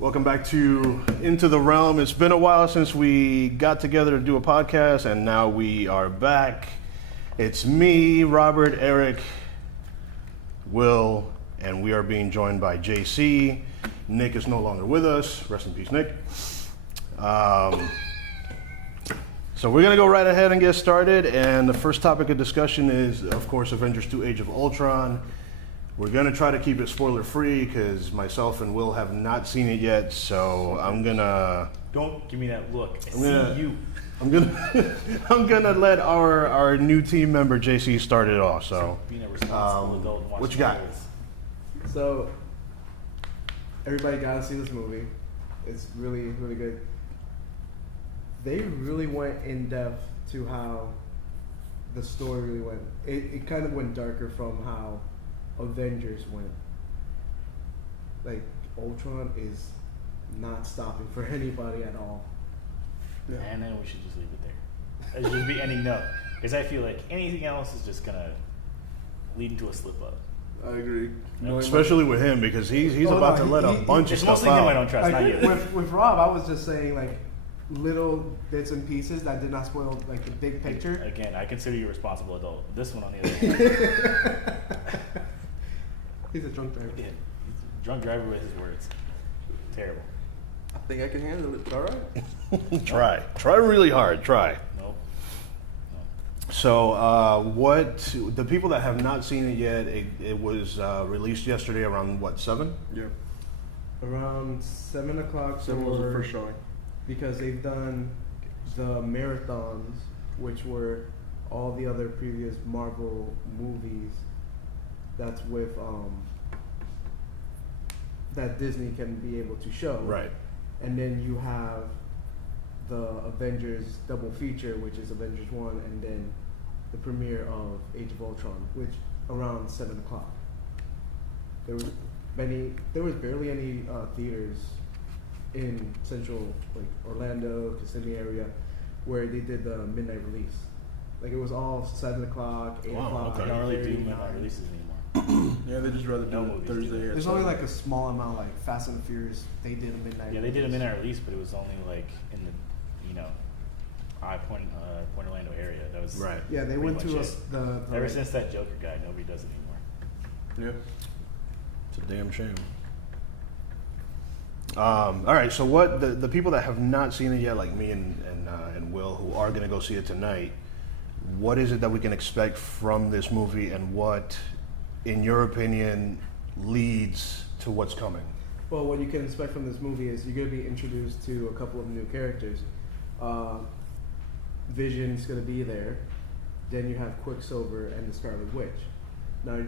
Welcome back to Into the Realm. It's been a while since we got together to do a podcast, and now we are back. It's me, Robert, Eric, Will, and we are being joined by JC. Nick is no longer with us. Rest in peace, Nick. So we're going to go right ahead and get started, and the first topic of discussion is, of course, Avengers 2 Age of Ultron. We're going to try to keep it spoiler-free because myself and Will have not seen it yet, so I'm going to... Don't give me that look. I'm gonna let our new team member JC start it off. So, being a responsible adult, what you got? So, everybody gotta see this movie. It's really, really good. They really went in depth to how the story really went. It kind of went darker from how Avengers went. Like, Ultron is not stopping for anybody at all. Yeah. And then we should just leave it there. It should just be ending note. Because I feel like anything else is just going to lead into a slip up. I agree. Especially with him, because he's about to let a bunch of stuff out. It's mostly him I don't trust, not you. With Rob, I was just saying, like, little bits and pieces that did not spoil, like, the big picture. Again, I consider you a responsible adult. This one, on the other hand. He's a drunk driver. He's a drunk driver with his words. Terrible. I think I can handle it. All right. Try really hard. Try. Nope. So, what the people that have not seen it yet? It was released yesterday around what 7? Yeah. Around 7 o'clock. 7 was the first showing. Because they've done the marathons, which were all the other previous Marvel movies. That's with that Disney can be able to show. Right. And then you have the Avengers double feature, which is Avengers 1, and then the premiere of Age of Ultron, which around 7 o'clock. There was barely any theaters in central, like Orlando, Kissimmee area, where they did the midnight release. Like, it was all 7 o'clock, 8 o'clock. They don't really do midnight releases anymore. Yeah, they just rather do it Thursday. There's only like a small amount, like Fast and the Furious. They did a midnight. Yeah, they did a midnight release, but it was only like in the, Point Orlando area. That was right. Yeah, they went to the ever since that Joker guy, nobody does it anymore. Yeah, it's a damn shame. All right, so what the people that have not seen it yet, like me and Will, who are going to go see it tonight, what is it that we can expect from this movie, and what, in your opinion, leads to what's coming? Well, what you can expect from this movie is you're going to be introduced to a couple of new characters. Vision's going to be there. Then you have Quicksilver and the Scarlet Witch. Now,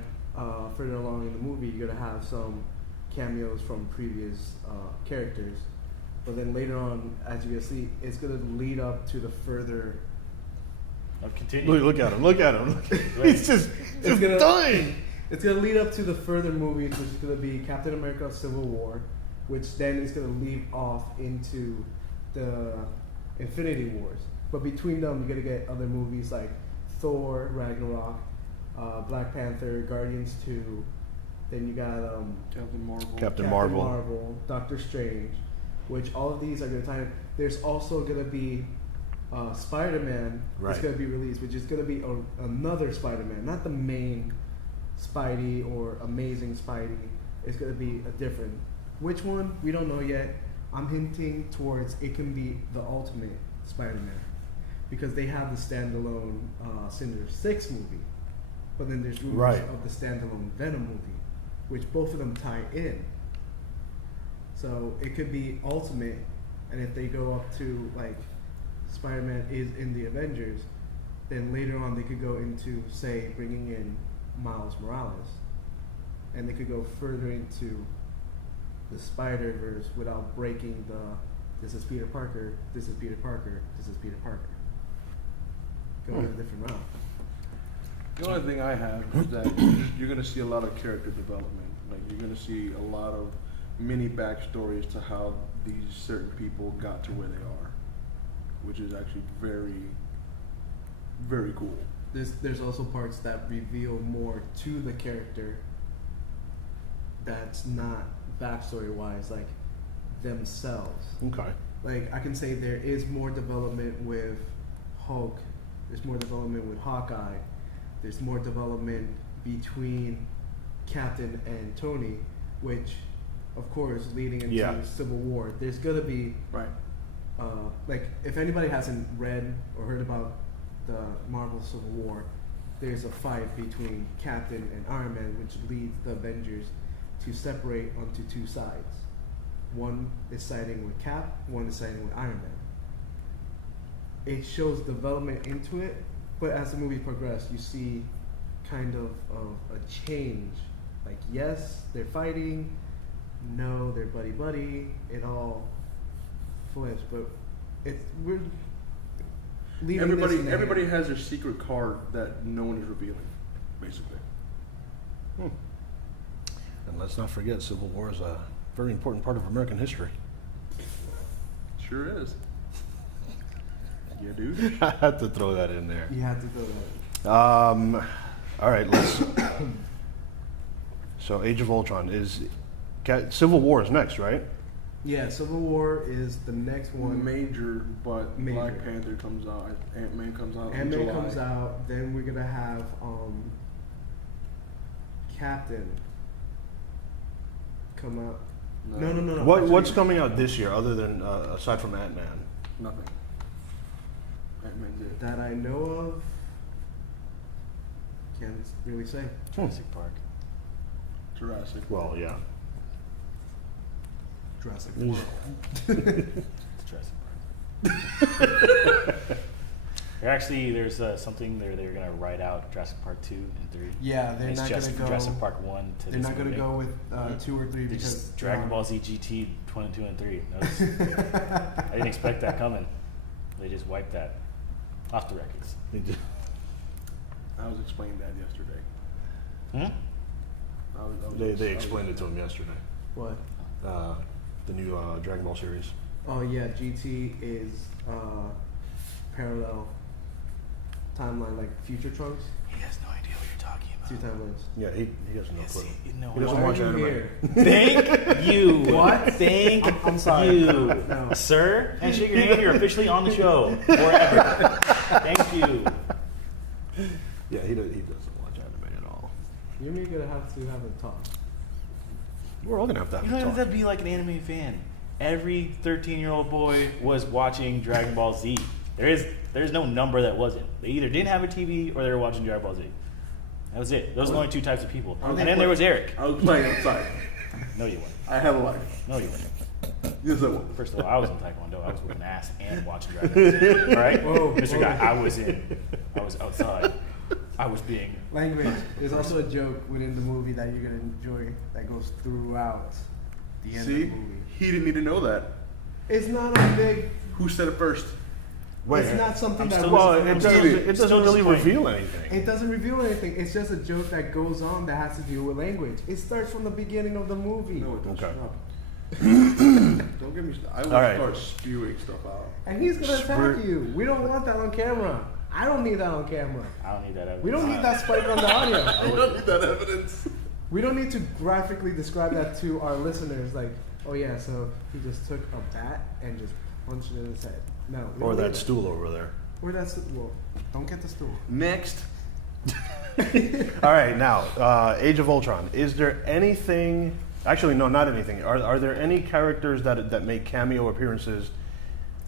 further along in the movie, you're going to have some cameos from previous characters. But then later on, as you can see, it's going to lead up to the further... Continue. Look at him. He's just dying. It's going to lead up to the further movies, which is going to be Captain America Civil War, which then is going to lead off into the Infinity Wars. But between them, you're going to get other movies like Thor, Ragnarok, Black Panther, Guardians 2. Then you got Captain Marvel, Doctor Strange, which all of these are going to tie in. There's also going to be Spider-Man right. is going to be released, which is going to be another Spider-Man, not the main Spidey or Amazing Spidey. It's going to be a different. Which one? We don't know yet. I'm hinting towards it can be the Ultimate Spider-Man, because they have the standalone Sinister 6 movie, but then there's rumors of the standalone Venom movie, which both of them tie in. So it could be Ultimate, and if they go up to, like, Spider-Man is in the Avengers, then later on they could go into, say, bringing in Miles Morales, and they could go further into the Spider-Verse without breaking this is Peter Parker, this is Peter Parker, this is Peter Parker. Go in a different route. The only thing I have is that you're going to see a lot of character development. Like, you're going to see a lot of mini backstories to how these certain people got to where they are, which is actually very, very cool. There's also parts that reveal more to the character that's not backstory wise. Like, themselves. Okay. Like, I can say there is more development with Hulk. There's more development with Hawkeye. There's more development between Captain and Tony, which, of course, leading into Civil War. There's gonna be Right. like, if anybody hasn't read or heard about the Marvel Civil War, there's a fight between Captain and Iron Man, which leads the Avengers to separate onto two sides. One is siding with Cap, one is siding with Iron Man. It shows development into it, but as the movie progresses, you see kind of a change. Like, yes, they're fighting. No, they're buddy-buddy. It all flips, but we're leaving this in the Everybody hand. has their secret card that no one is revealing, basically. And let's not forget, Civil War is a very important part of American history. Sure is. Yeah, dude. I had to throw that in there. You have to go there. All right, let's. So, Age of Ultron is Civil War is next, right? Yeah, Civil War is the next one. Major, but Major. Black Panther comes out. Ant-Man comes out. in Ant-Man July. comes out. Then we're gonna have Captain come out. No. What's Actually, coming out this year, other than aside from Ant-Man? Nothing. Ant-Man's it. that I know of? Can't really say. Jurassic Park. Jurassic. Well, yeah. Jurassic World. Jurassic Park. There's something they're going to write out Jurassic Park 2 and 3. Yeah, they're It's not just gonna from go. Jurassic Park 1 to They're this not gonna movie. go with 2 or 3 They because just Dragon Ball Z GT 1, 2, and 3. I didn't expect that coming. They just wiped that off the records. I was explaining that yesterday. They explained it to him yesterday. What? The new Dragon Ball series. Oh yeah, GT is parallel timeline, like Future Trunks. He has no idea what you're talking about. 2 timelines. Yeah, he has no clue. No, He doesn't Why watch are you anime. here? Thank you. What? Thank I'm sorry. you. No. Sir, and shake your hand. You're officially on the show. Forever. Thank you. Yeah, he doesn't watch anime at all. You're gonna have to have a talk. We're all gonna have to You have don't a have talk. to be like an anime fan. Every 13-year-old boy was watching Dragon Ball Z. There's no number that wasn't. They either didn't have a TV or they were watching Dragon Ball Z. That was it. Those are the only 2 types of people. And then there was Eric. I was playing outside. No, you weren't. I had a life. No, you weren't. Yes, I was. First of all, I was in Taekwondo. I was whipping ass and watching Dragon Ball Z. All right? Whoa, Mr. whoa. Guy, I was outside. I was being... Language. There's also a joke within the movie that you're gonna enjoy that goes throughout the end See? of the movie. He didn't need to know that. It's not a big. Who said it first? Wait, It's not something I'm that. still- well, I'm it still- doesn't still really disappointed. reveal anything. It doesn't reveal anything. It's just a joke that goes on that has to do with language. It starts from the beginning of the movie. No, it doesn't. Okay. Shut up. Don't get me started. I will All right. start spewing stuff out. And he's gonna Spurt- attack you. We don't want that on camera. I don't need that on camera. I don't need that evidence. We don't need that spike on the audio. I don't need that evidence. We don't need to graphically describe that to our listeners. Like, oh yeah, so he just took a bat and just punched it in his head. No. we Or don't that need stool over there. Or that's well. Don't get the stool. Next. All right, now, Age of Ultron. Is there anything? Actually, no, not anything. Are there any characters that make cameo appearances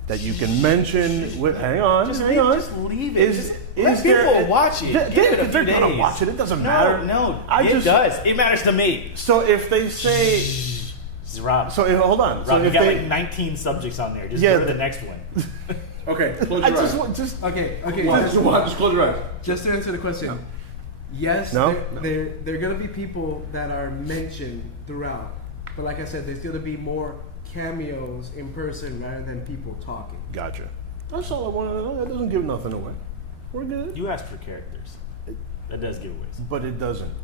that you can mention? With, hang on. Just leave it. Is Let there? people watch it. Give it a few They're gonna days. watch it. It doesn't matter. No, I it just- does. It matters to me. So if they say, Rob, hold on. So Rob, you if got they, like 19 subjects on there. Just Yeah, go to the next one. Okay, close I your just eyes. want just. Okay. Just close your eyes. Just to answer the question, yes, No? there are going to be people that are mentioned throughout. But like I said, there's going to be more cameos in person rather than people talking. Gotcha. That's all I wanted to know. That doesn't give nothing away. We're good. You asked for characters. That does giveaways. But it doesn't.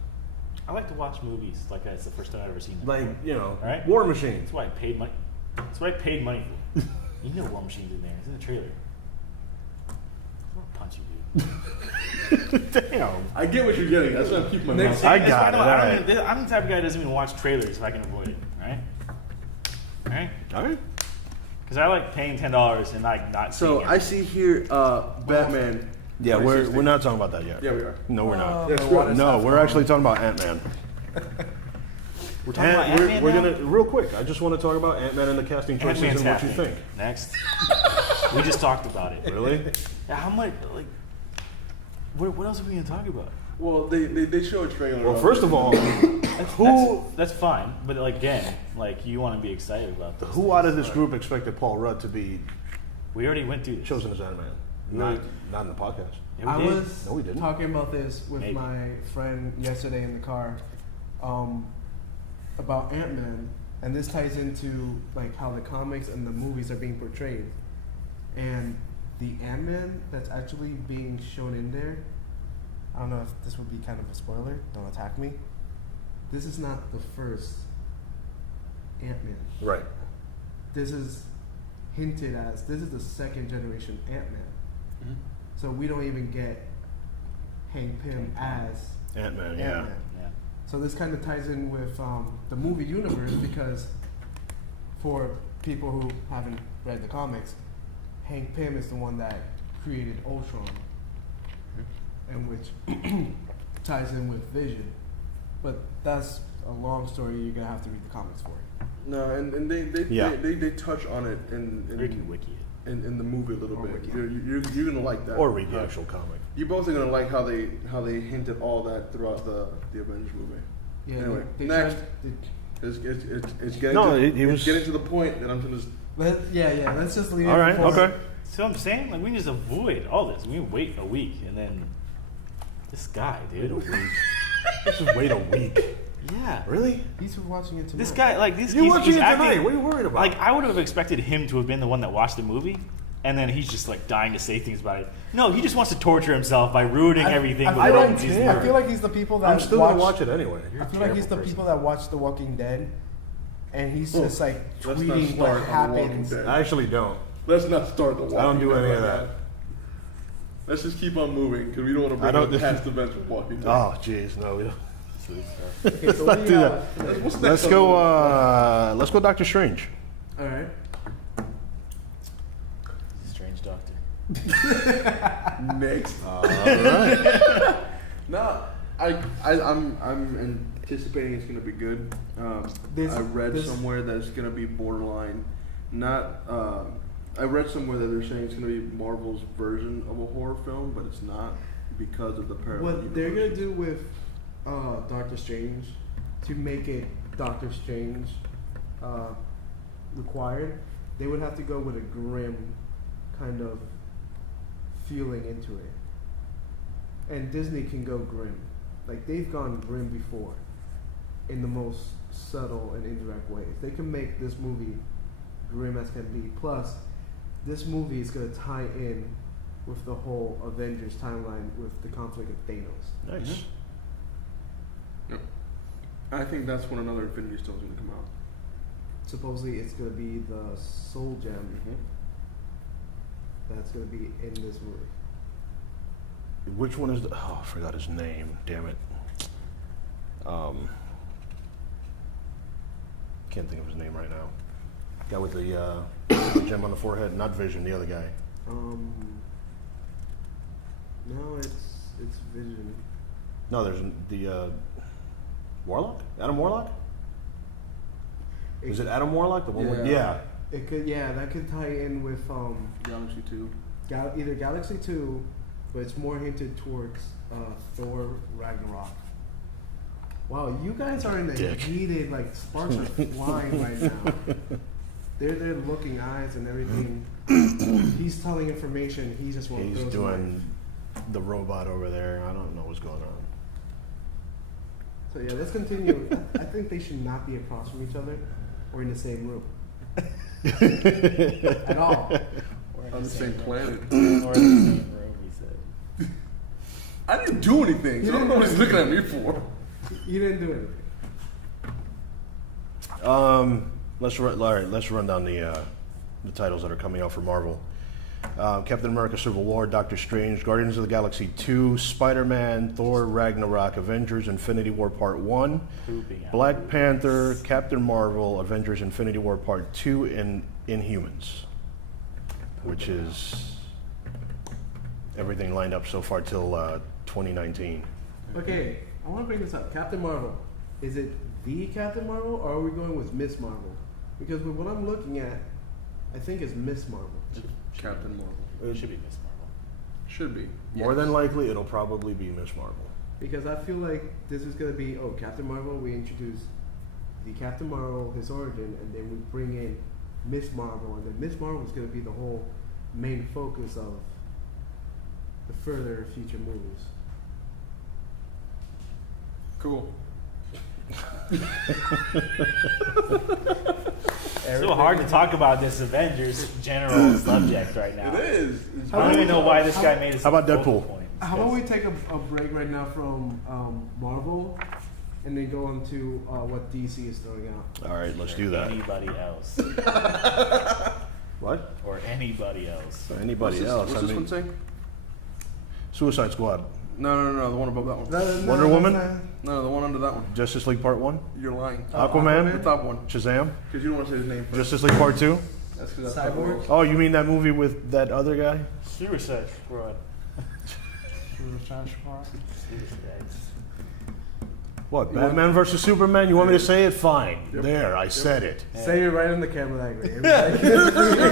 I like to watch movies like that. It's the first time I've ever seen them. Like, you know, Right? War Machine. That's why I paid money. That's what I paid money for. You know War Machine's in there. It's in the trailer. I'll punch you, dude. Damn. I get what you're getting. That's why I'm keeping my Next- mouth. I That's got why it. I All don't right. even- I'm the type of guy that doesn't even watch trailers if I can avoid it, right? right? All right. Because I like paying $10 and like not So seeing I it. see here Batman. Yeah, we're 2016. not talking about that yet. Yeah, we are. No, we're not. Yes, the we are. water No, stuff we're going actually talking about Ant-Man. We're talking about Ant-Man we're now? gonna real quick. I just want to talk about Ant-Man and the casting choices Ant-Man's and what you happening. think. Next. We just talked about it. Really? Yeah, how much, like, what else are we going to talk about? Well, they show a trailer. Well, of first it. of all, That's fine, but like, again, like, you want to be excited about this. who out of this group expected Paul Rudd to be We already went through this. chosen as Ant-Man? Not in the podcast. Yeah, I we did. was No, we didn't. talking about this with Maybe. my friend yesterday in the car about Ant-Man, and this ties into like how the comics and the movies are being portrayed. And the Ant-Man that's actually being shown in there, I don't know if this would be kind of a spoiler. Don't attack me. This is not the first Ant-Man. Right. This is hinted as this is the second generation Ant-Man. Mhm. So we don't even get Hank Pym as Ant-Man, yeah. Ant-Man. Yeah. So this kind of ties in with the movie universe because for people who haven't read the comics, Hank Pym is the one that created Ultron, and which ties in with Vision. But that's a long story. You're gonna have to read the comics for it. No, and they touch on it We can wiki it. in the movie a little Or bit. wiki. You're gonna like that. Or read the actual comic. You both are gonna like how they hinted all that throughout the Avengers movie. Yeah. Anyway, they next. tried- It's getting No, to, he was- it's getting to the point that I'm just yeah. Let's just leave it. All right, before- okay. So I'm saying, like, we can just avoid all this. We can wait a week, and then this guy, dude. Just wait a week. Yeah. Really? He's watching it tonight. This guy, like, this You he's, watching he's it acting, tonight? What are you worried about? Like, I would have expected him to have been the one that watched the movie, and then he's just like dying to say things about it. No, he just wants to torture himself by ruining everything. with I don't all these care. I feel like he's the people that I'm still watch, gonna watch it anyway. I feel like he's the people that watch The Walking Dead, and he's just like let's not tweeting start what on The Walking happens. Dead. I actually don't. Let's not start the Walking I don't do Dead any like of that. Let's just keep on moving because we don't want to I bring don't- up past events with Walking Dead. Oh, jeez, no. We don't. Okay, so Let's we, do that. What's next Let's on go. Let's go. Doctor Strange. all right. Strange Doctor. next? All right. No, I'm anticipating it's gonna be good. I read somewhere that it's gonna be borderline, not. I read somewhere that they're saying it's gonna be Marvel's version of a horror film, but it's not because of the parallel. What they're gonna universes. do with Doctor Strange to make it Doctor Strange required, they would have to go with a grim kind of feeling into it. And Disney can go grim. Like they've gone grim before in the most subtle and indirect ways. They can make this movie grim as can be. Plus, this movie is gonna tie in with the whole Avengers timeline with the conflict of Thanos. Nice. Yep. I think that's when another Infinity Stone is gonna come out. Supposedly, it's gonna be the Soul Gem Mm-hmm. that's gonna be in this movie. Which one is the? Oh, I forgot his name. Damn it. Can't think of his name right now. Guy with the gem on the forehead. Not Vision. The other guy. No, it's Vision. No, there's the Warlock. Adam Warlock. Is it Adam Warlock? The one with Yeah. It could, that could tie in with Galaxy 2. either Galaxy 2, but it's more hinted towards Thor Ragnarok. Wow, you guys are in the Dick. heated, like sparks are flying right now. They're looking eyes and everything. He's telling information. He just won't. He's doing the robot over there. I don't know what's going on. So yeah, let's continue. I think they should not be across from each other or in the same room at all. On the same planet. Or in the same room, he said. I didn't do anything, so I don't know what he's looking at me for. You didn't do it. Let's run down the titles that are coming out for Marvel. Captain America Civil War, Doctor Strange, Guardians of the Galaxy 2, Spider-Man, Thor Ragnarok, Avengers Infinity War Part 1, Pooping out. Black Panther, Captain Marvel, Avengers Infinity War Part 2, and Inhumans, which is everything lined up so far till 2019. Okay, I want to bring this up. Captain Marvel. Is it the Captain Marvel, or are we going with Miss Marvel? Because with what I'm looking at, I think it's Miss Marvel. Captain Marvel. It should be Miss Marvel. Should be. More than likely, it'll probably be Miss Marvel. Because I feel like this is going to be, Captain Marvel, we introduce the Captain Marvel, his origin, and then we bring in Miss Marvel, and then Miss Marvel is going to be the whole main focus of the further future movies. Cool. It's so hard to talk about this Avengers general subject right now. It is. I don't even know why this guy made it. How about Deadpool? How about we take a break right now from Marvel, and then go on to what DC is throwing out? All right, let's do that. Anybody else? What? Or anybody else? Anybody else? What's I this mean, one saying? Suicide Squad, No, the one above that one. Wonder Woman? No, the one under that one. Justice League Part 1, You're lying. Aquaman, The top one. Shazam, Because you don't want to say his name first. Justice League Part 2. That's because that's Cyborg? Oh, you mean that movie with that other guy? Suicide Squad. What, Batman versus Superman? You want me to say it? Fine. There, I said it. Say it right in the camera that way.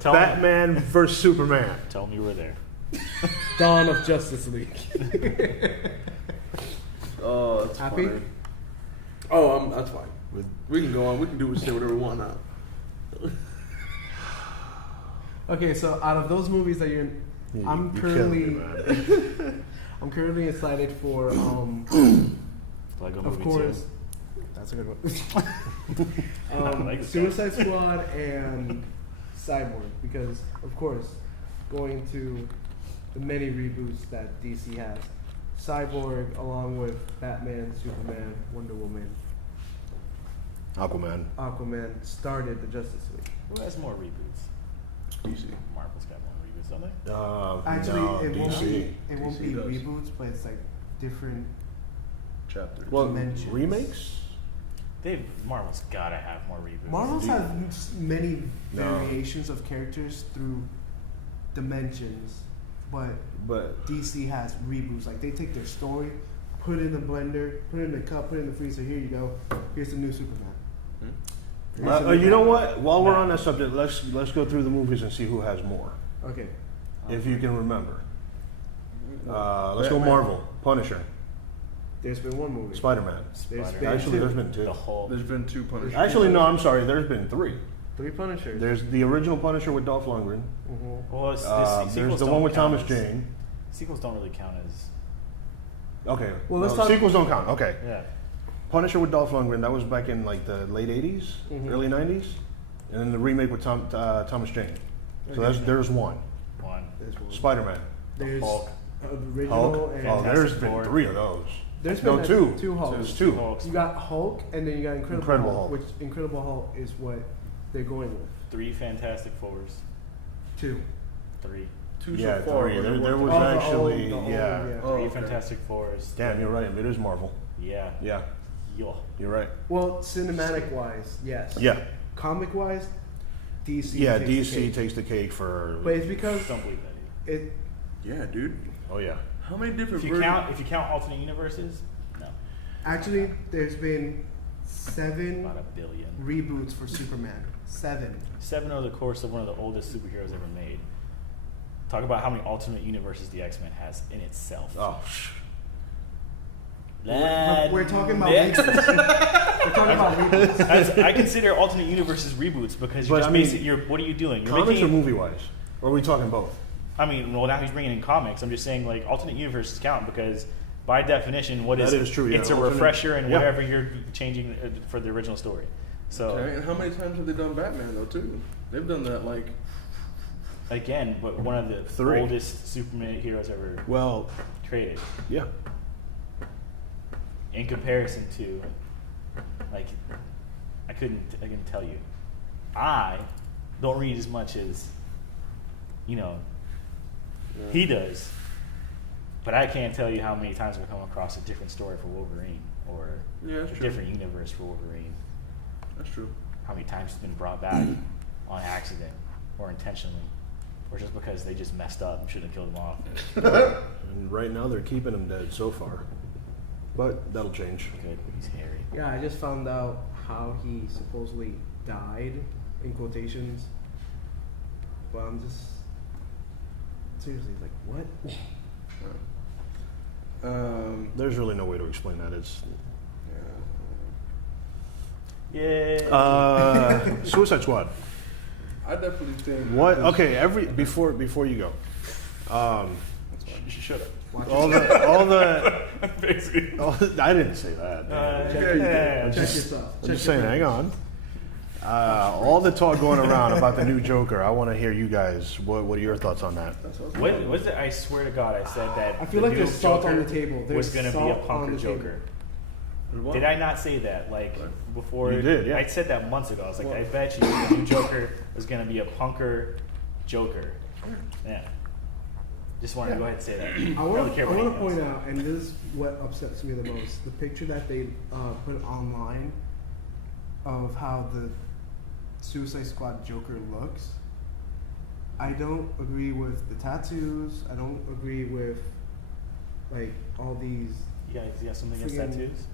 Tell me, Batman versus Superman. tell me we're there. Dawn of Justice League. Oh, that's Happy? funny. Oh, that's fine. With We can go on. We can do say whatever we want now. Okay, so out of those movies that you're, I'm currently, I'm currently excited for. Lego Of movie course, too. that's a good one. I like this Suicide Squad and Cyborg, because of course, going to the many reboots that DC has, Cyborg along with Batman, Superman, Wonder Woman, Aquaman. Aquaman started the Justice League. Who has more reboots? DC. Marvel's got more reboots, don't they? Actually, no, it won't DC. be DC be does. reboots, but it's like different. Chapter. Well, Dimensions. remakes? Marvel's gotta have more reboots. Marvel's has many No. variations of characters through dimensions, but But DC has reboots. Like they take their story, put it in the blender, put it in the cup, put it in the freezer. Here you go. Here's the new Superman. Here's the new you know Batman. what? While we're on that subject, let's go through the movies and see who has more, Okay. if you can remember. Let's go Batman. Marvel. Punisher. There's been one movie. Spider-Man. There's Spider- been Actually, two. there's been two. The Hulk. There's been two Punishers. Actually, no, I'm sorry. There's been three. Three Punishers. There's the original Punisher with Dolph Lundgren. Mhm. Well, There's sequels the don't one with count Thomas as- Jane. Sequels don't really count as. Okay. Well, let's no, talk- sequels don't count. Okay. Yeah. Punisher with Dolph Lundgren. That was back in like the late '80s, Mhm. early '90s, and then the remake with Thomas Jane. So there's one. One. There's one. Spider-Man. There's Hulk. original Hulk. and Oh, Fantastic there's been Four. three of those. there's No, been two. Two Hulks. There's two. Hulks. You got Hulk, and then you got Incredible, Incredible Hulk. which Incredible Hulk is what they're going with. 3 Fantastic Fours. Two. 3. Two Yeah, so far. three. but There one- was Oh, the actually, old, yeah. yeah. Oh, 3 okay. Fantastic Fours. Damn, you're right. It is Marvel. Yeah. Yeah, Yo. you're right. Well, cinematic wise, yes. Yeah, Comic wise, DC. yeah. takes the DC cake. takes the cake for. But it's because Don't believe that. Either. it. Yeah, dude. Oh yeah. How many different If you versions? count alternate universes, no. Actually, there's been 7 About a billion. reboots for Superman. 7. 7 over the course of one of the oldest superheroes ever made. Talk about how many alternate universes the X-Men has in itself. Oh. We're talking about Next. reboots. We're talking about reboots. I consider alternate universes reboots because But you're just I mean, basically, what are you doing? You're Comics or making, movie wise? Or are we talking both? I mean, well, now he's bringing in comics. I'm just saying, like, alternate universes count because, by definition, what is That is true, yeah. It's a Alternate- refresher in yeah. whatever you're changing for the original story. So Okay, and how many times have they done Batman though too? They've done that like again, but one of the 3. oldest Superman heroes ever Well, created. yeah. In comparison to, like, I couldn't tell you. I don't read as much as you know, he does. But I can't tell you how many times I've come across a different story for Wolverine or Yeah, that's a true. different universe for Wolverine. That's true. How many times it's been brought back on accident or intentionally, or just because they just messed up and shouldn't have killed him off. And right now they're keeping him dead so far, but that'll change. Good, he's hairy. Yeah, I just found out how he supposedly died, in quotations. But I'm just seriously like, what? There's really no way to explain that. It's Yeah. Suicide Squad. I definitely think. What? Okay, before you go, Shut up. basically. I didn't say that. Check yourself. I'm just saying. Hang on. All the talk going around about the new Joker. I want to hear you guys. What are your thoughts on that? What was it? I swear to God, I said that. I feel the like new there's salt on Joker the table. There's was going to be a salt on punker the table. Joker. What? Did I not say that? Like before? You did, yeah. I said that months ago. I was like, I bet you the new Joker was going to be a punker Joker. Yeah. Just wanted to go ahead and say that. I don't want really care to what anyone point else. out, and this is what upsets me the most: the picture that they put online of how the Suicide Squad Joker looks. I don't agree with the tattoos. I don't agree with like all these. You got something against Friggin- tattoos?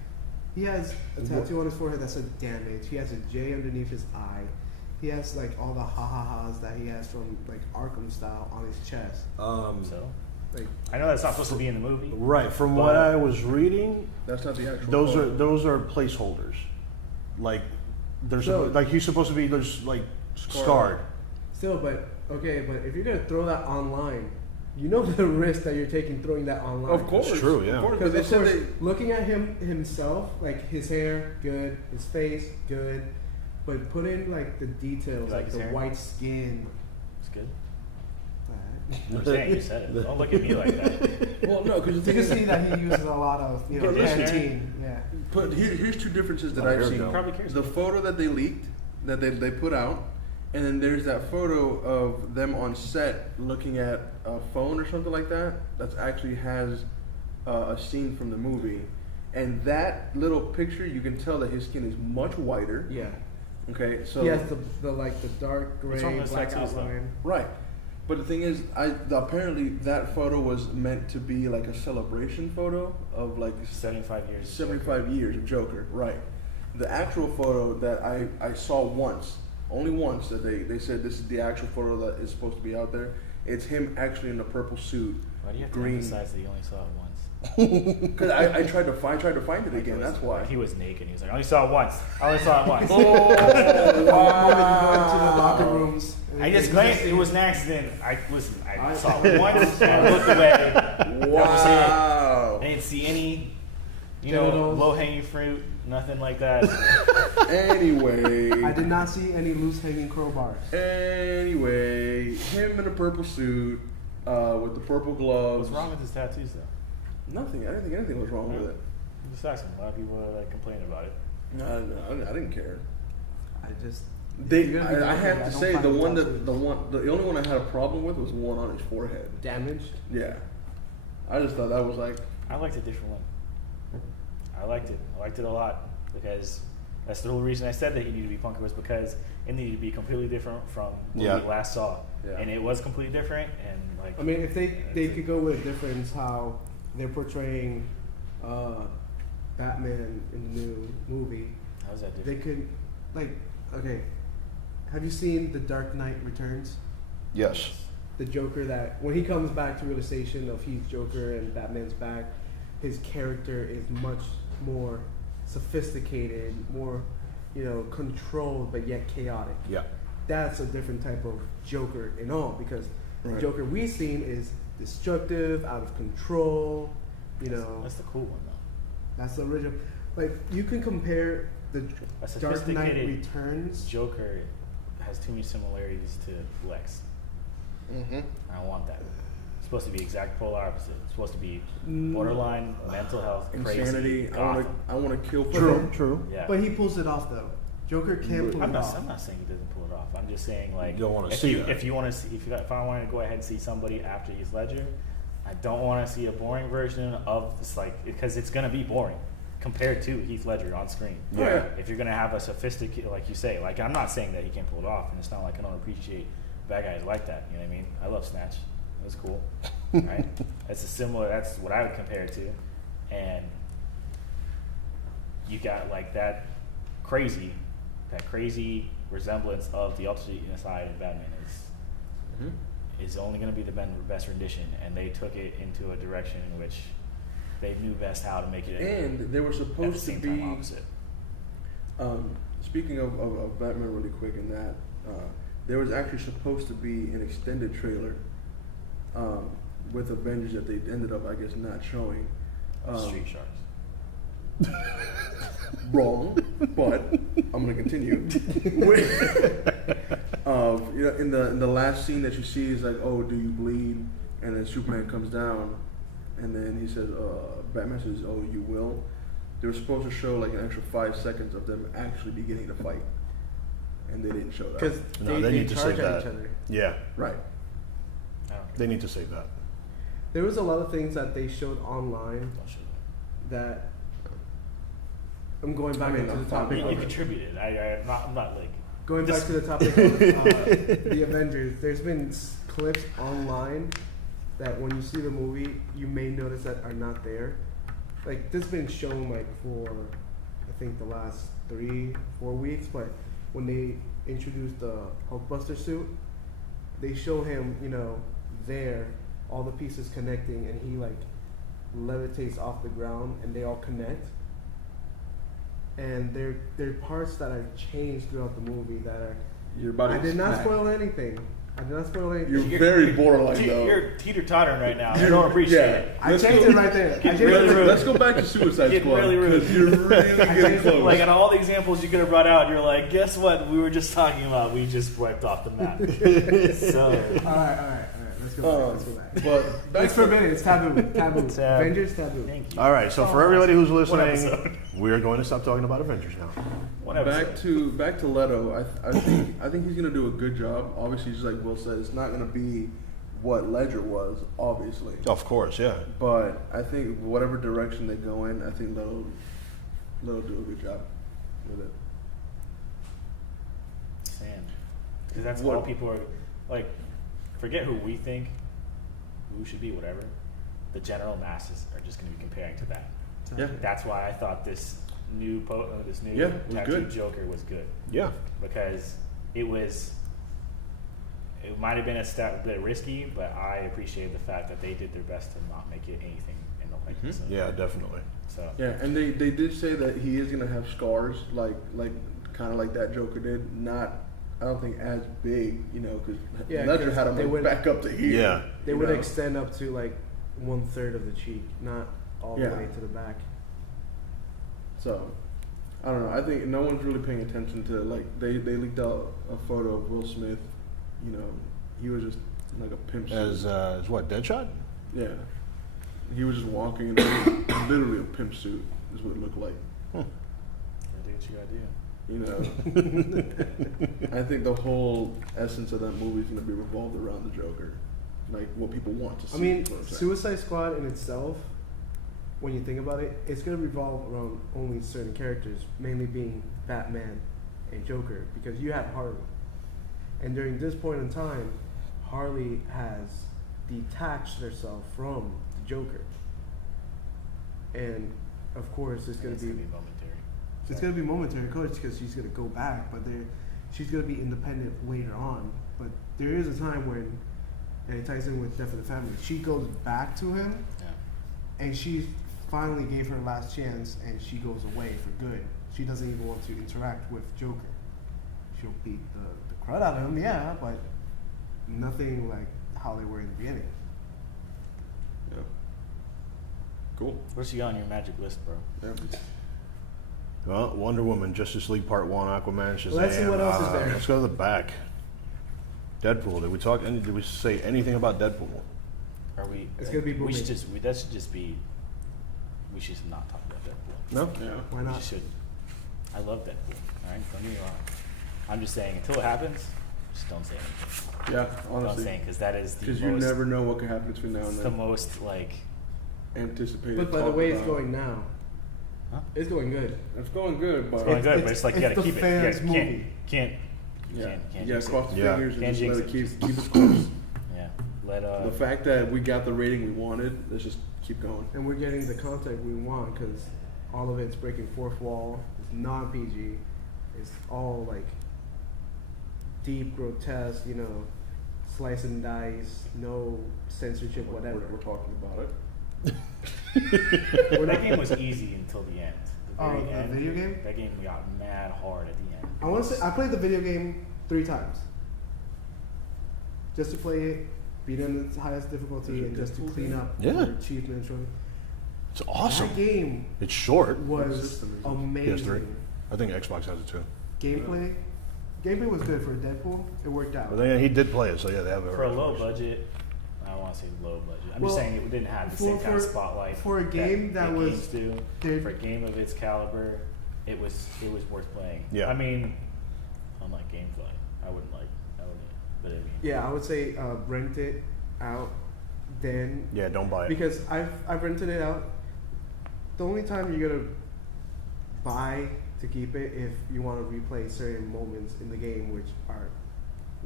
He has a tattoo on his forehead that said damage. He has a J underneath his eye. He has like all the ha-ha-has that he has from like Arkham style on his chest. So Like I know that's not supposed to be in the movie. Right. From But- what I was reading, That's not the actual. those photo. are placeholders. Like they're So- like he's supposed to be there's like scarred. still, but okay, but if you're gonna throw that online, you know the risk that you're taking throwing that online. Of course, It's true, yeah. Of course, Because but they of said course, looking at him himself, like his hair, good, his face, good, but put in like the details, You like like his the hair? white skin. It's good. Alright. I'm saying you said it. Don't look at me like that. Well, no, because You can see that he uses a lot of, you know, But listen, Pantene. Yeah. But here's two differences that Oh, I've here we seen. go. Probably cares. The photo that they leaked, that they put out, and then there's that photo of them on set looking at a phone or something like that. That actually has a scene from the movie, and that little picture, you can tell that his skin is much whiter. Yeah. Okay, so He has the like the dark What's wrong gray with black tattoos, though? outline. right. But the thing is, apparently that photo was meant to be like a celebration photo of like 75 years. 75 years of Joker, right. The actual photo that I saw once, only once, that they said this is the actual photo that is supposed to be out there. It's him actually in a purple suit. Why do you have to green. emphasize that you only saw it once? Because I tried to find it Like, again, it was- that's why. He was naked. He was like, I only saw it once. I only saw it once. Oh, Going to the wow. locker rooms. I just glanced. It was an accident. I saw it once. I looked away. That was it. Wow. I didn't see any, Genitals. low hanging fruit. Nothing like that. Anyway. I did not see any loose hanging crowbars. Anyway, him in a purple suit, with the purple gloves. What's wrong with his tattoos though? Nothing. I didn't think anything was wrong with it. I'm just asking. A lot of people are like complaining about it. No, I didn't care. I just. I have to say the only one I had a problem with was the one on his forehead. damaged. Yeah, I just thought that was like, I liked a different one. I liked it. I liked it a lot because that's the whole reason I said that he needed to be punky was because it needed to be completely different from what we last saw, Yeah. and it was completely different. And like, I mean, if they could go with a difference how they're portraying Batman in the new movie, how's that they different? could like okay. Have you seen The Dark Knight Returns? Yes. The Joker that when he comes back to realization of he's Joker and Batman's back, his character is much more sophisticated, more controlled, but yet chaotic. Yeah. That's a different type of Joker in all because Right. the Joker we've seen is destructive, out of control. That's the cool one though. That's the original. Like you can compare the A Dark Knight sophisticated Returns. Joker has too many similarities to Lex. mm-hmm. I don't want that. It's supposed to be exact polar opposite. It's supposed to be borderline mental health, Insanity. crazy, I want to kill. True. True. Yeah. But he pulls it off though. Joker can't pull I'm it not. off. I'm not saying he doesn't pull it off. I'm just saying like You don't wanna if see you, that. If you want to see, if I want to go ahead and see somebody after Heath Ledger, I don't want to see a boring version of this, like, because it's gonna be boring compared to Heath Ledger on screen. Yeah. If you're gonna have a sophisticated, like you say, like I'm not saying that he can't pull it off, and it's not like I don't appreciate bad guys like that. You know what I mean? I love Snatch. It was cool. Right? That's a similar. That's what I would compare it to, and you got like that crazy resemblance of the alternate side of Batman is only going to be the best rendition, and they took it into a direction in which they knew best how to make it. And they were at the supposed to same be. time opposite. Speaking of Batman, really quick, in that there was actually supposed to be an extended trailer with Avengers that they ended up, I guess, not showing. Street Sharks. Wrong, but I'm gonna continue. You know, in the last scene that you see is like, oh, do you bleed? And then Superman comes down, and then he says, Batman says, oh, you will. They were supposed to show like an extra 5 seconds of them actually beginning to fight, and they didn't show that. Because No, they need to charge save at that. each other. Yeah, Right. I don't care. they need to save that. There was a lot of things that they showed online Don't show that. that I'm going back into the topic. You of- contributed. I'm not like. Going back This- to the topic of the Avengers, there's been clips online that when you see the movie, you may notice that are not there. Like, this has been shown like for, I think, the last 3-4 weeks, but when they introduced the Hulkbuster suit, they show him, you know, there, all the pieces connecting, and he like levitates off the ground, and they all connect. And they're parts that are changed throughout the movie that are. You're about to I did not smack. spoil anything. I did not spoil anything. You're very borderline, though. You're teeter-tottering right now. I don't appreciate it. I Let's changed go- it right there. I changed really it. rude. Let's go back to Suicide Getting Squad really rude. because you're really getting close. Like, out of all the examples you could have brought out, you're like, guess what? We were just talking about. We just wiped off the map. So, All right. Let's go back. But back It's to forbidden. It's taboo. Taboo. Tab. Avengers taboo. thank you. All right, so for everybody who's One listening, episode. we are going to stop talking about Avengers now. One episode. back to Leto. I think he's gonna do a good job. Obviously, just like Will said, it's not gonna be what Ledger was, obviously. Of course, yeah. But I think whatever direction they go in, I think Leto do a good job with it. Sand. Because that's What- all people are, like, forget who we think, who should be, whatever. The general masses are just going to be comparing to that. Yeah. That's why I thought this new Yeah, it was tattoo good. Joker was good. Yeah. Because it might have been a bit risky, but I appreciate the fact that they did their best to not make it anything in the likeness of. Yeah, definitely. So Yeah, and they did say that he is gonna have scars, like kind of like that Joker did. Not, I don't think as big, you know, because Yeah, Ledger 'cause had him they like would- back up to here. Yeah. They you would know? extend up to like 1/3 of the cheek, not all Yeah. the way to the back. So, I don't know. I think no one's really paying attention to, like, they leaked out a photo of Will Smith. You know, he was just like a pimp suit. As what, Deadshot? Yeah, he was just walking in literally a pimp suit is what it looked like. I think it's your idea. You know, I think the whole essence of that movie is going to be revolved around the Joker, like what people want to see. I mean, is what I'm saying. Suicide Squad in itself, when you think about it, it's going to revolve around only certain characters, mainly being Batman and Joker, because you have Harley. And during this point in time, Harley has detached herself from the Joker. And of course, it's going to be momentary. it's going to be momentary, of course, because she's going to go back, but she's going to be independent later on. But there is a time when, and it ties in with Death of the Family, she goes back to him, Yeah. and she finally gave her last chance, and she goes away for good. She doesn't even want to interact with Joker. She'll beat the crud out of him, yeah, but nothing like how they were in the beginning. Yeah. Cool. What's you got on your magic list, bro? Yeah. Well, Wonder Woman, Justice League Part 1, Aquaman, Shazam. Let's see what else is there. Let's go to the back. Deadpool. Did we say anything about Deadpool? Are we? It's gonna be We should booming. just. That should just be. We should not talk about Deadpool. No? Yeah. Why We not? just shouldn't. I love Deadpool. All right, don't get me wrong. I'm just saying, until it happens, just don't say anything. Yeah, Don't honestly. say because that is the Because most. you never know what can happen between now and It's then. the most like. Anticipated. But by the talk way it's about. going now, Huh? it's going good. It's going good, but It's going good, but it's- it's like you it's gotta the keep it. fans' Yeah, movie. Can't yeah, jinx yeah, it. cross the Yeah. fingers and Can't just let it jinx keep us close. Yeah. Let The fact that we got the rating we wanted, let's just keep going. And we're getting the content we want because all of it's breaking fourth wall. It's non-PG. It's all like deep, grotesque, you know, slice and dice, no censorship, whatever. We're talking about it. that game was easy until the end. The very the end, video game? That game got mad hard at the end. I want to say I played the video game 3 times, just to play it, beat it on its highest difficulty, and just to clean up Yeah. for achievements. It's awesome. That game It's short. was system is it? amazing. PS3. I think Xbox has it too. Gameplay was good for Deadpool. It worked out. But then he did play it, so yeah, they have it. For a low budget, I don't want to say low budget. I'm Well, just saying it didn't have the same kind of spotlight for a game that was games do. they- For a game of its caliber, it was worth playing. Yeah. I mean, unlike gameplay, I wouldn't. But I mean, Yeah, I would say rent it out then. Yeah, don't buy it. Because I've rented it out. The only time you're gonna buy to keep it if you want to replay certain moments in the game, which are,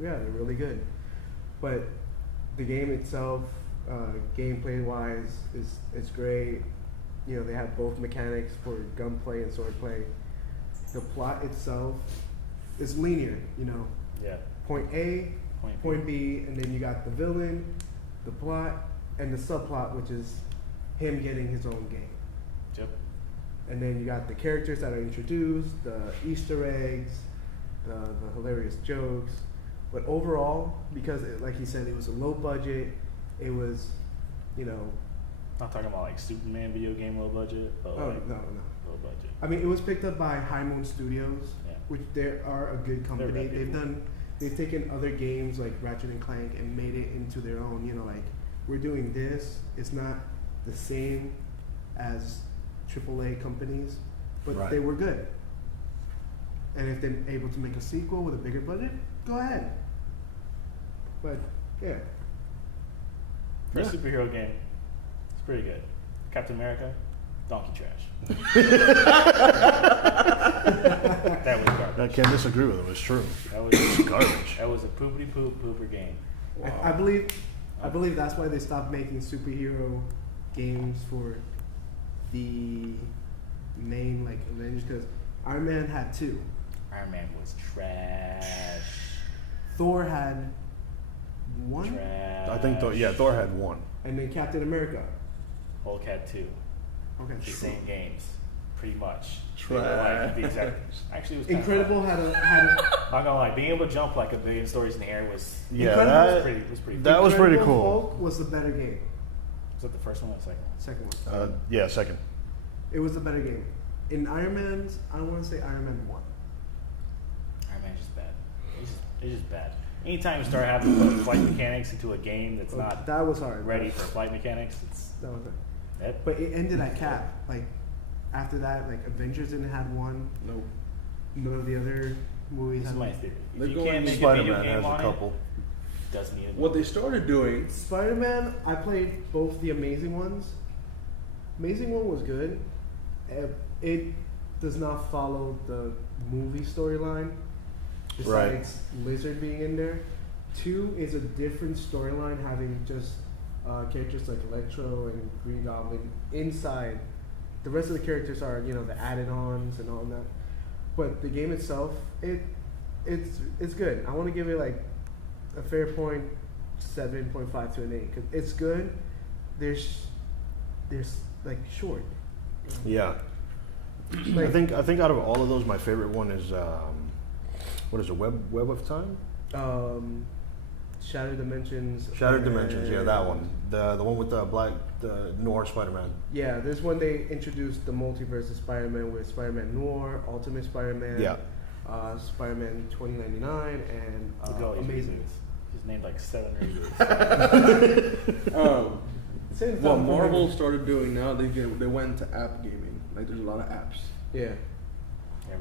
yeah, they're really good. But the game itself, gameplay wise, is great. You know, they have both mechanics for gunplay and swordplay. The plot itself is linear. You know, yeah. point A, Point B. point B, and then you got the villain, the plot, and the subplot, which is him getting his own game. Yep. And then you got the characters that are introduced, the Easter eggs, the hilarious jokes. But overall, because like he said, it was a low budget, it was, you know, Not talking about like Superman video game low budget, but oh like no. low budget. I mean, it was picked up by High Moon Studios, Yeah. which they are a good company. reputable. They've taken other games like Ratchet and Clank and made it into their own. You know, like we're doing this. It's not the same as AAA companies, but Right. they were good. And if they're able to make a sequel with a bigger budget, go ahead. But yeah, For a Yeah. superhero game, it's pretty good. Captain America, donkey trash. That was I garbage. can't disagree with him. It's true. That was It's garbage. That was a poopity poop pooper game. I believe that's why they stopped making superhero games for the main like Avengers, because Iron Man had 2, Iron Man was trash. Thor had 1, Trash. I think Thor had 1. and then Captain America. Hulk had 2. Okay, The same games, pretty much. Trash. They were like the exact. Actually, it was kinda Incredible fun. had a Not gonna lie, being able to jump like a billion stories in the air was Yeah, Incredible was pretty. that was pretty Incredible cool. Hulk was the better game. Was that the first one or the second one? Second one. Yeah, second. It was the better game. In Iron Man's, I want to say Iron Man 1. Iron Man's just bad. It's just bad. Anytime you start having to put flight mechanics into a game that's not That was hard. ready for flight mechanics, That was it. that But it ended at Cap. Like after that, like Avengers didn't have one. No. None of the other movies this is had my one. theory. They're If you going can't to make a video Spider-Man game has a on couple. it, doesn't need a What they movie. started doing, Spider-Man, I played both the Amazing ones. Amazing one was good. It does not follow the movie storyline. Besides Lizard being in there, 2 is a different storyline, having just characters like Electro and Green Goblin inside. The rest of the characters are, you know, the added-ons and all that. But the game itself, it's good. I want to give it like a fair point, 7.5 to an 8. 'Cause it's good. There's like short. Yeah. I think out of all of those, my favorite one is what is it? Web of Time? Shattered Dimensions. Shattered Dimensions. Yeah, and- that one. The one with the noir Spider-Man. Yeah, there's one they introduced the multiverse of Spider-Man with Spider-Man Noir, Ultimate Spider-Man, Yeah. Spider-Man 2099, and Look at all these Amazing. reboots. He's named like 7 reboots. Same what time, Marvel started doing now, they went into app gaming. Like there's a lot of apps. Yeah.